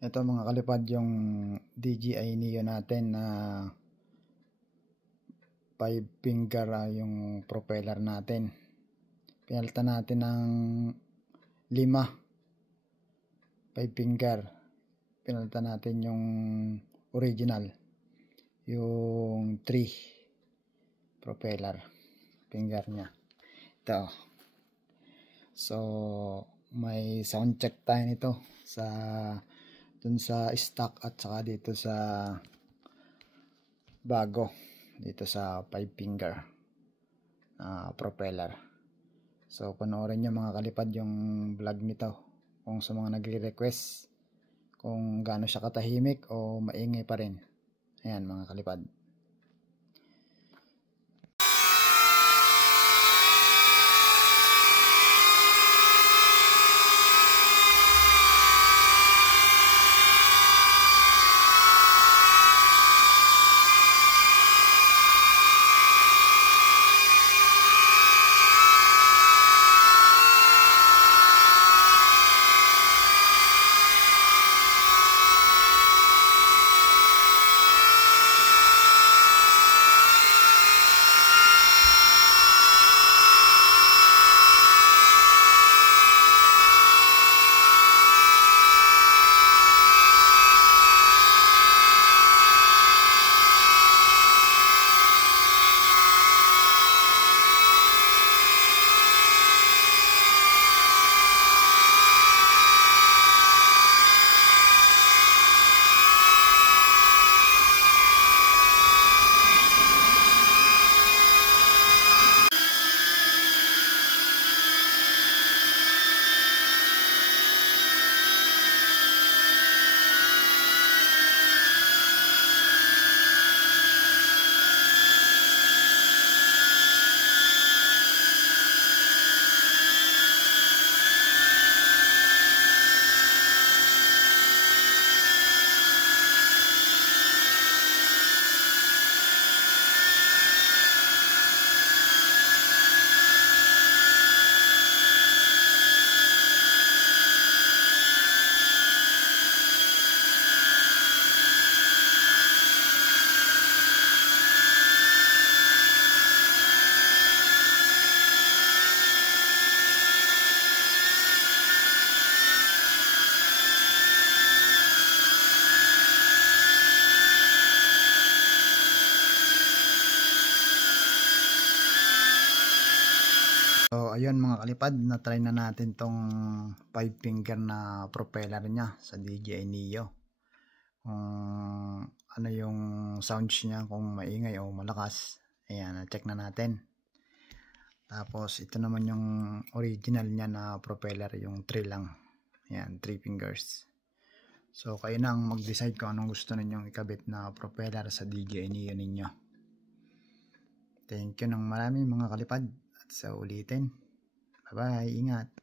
Ito mga kalipad, yung DJI Neo natin na 5 finger yung propeller natin. Pinalitan natin ng 5 finger. Pinalitan natin yung original, yung 3 propeller finger nya. Ito. So may sound check tayo nito sa dun sa stock at saka dito sa bago, dito sa 5 finger propeller. So panoorin nyo mga kalipad yung vlog nito kung sa mga nagre-request kung gaano siya katahimik o maingay pa rin. Ayan mga kalipad. So ayun mga kalipad, na-try na natin tong 5 finger na propeller nya sa DJI Neo. Kung ano yung sounds nya, kung maingay o malakas. Ayan, na-check na natin. Tapos ito naman yung original nya na propeller, yung 3 lang. Ayan, 3 fingers. So kayo na ang mag-decide kung anong gusto ninyong ikabit na propeller sa DJI Neo ninyo. Thank you ng marami mga kalipad. Sa ulitin. Bye-bye. Ingat.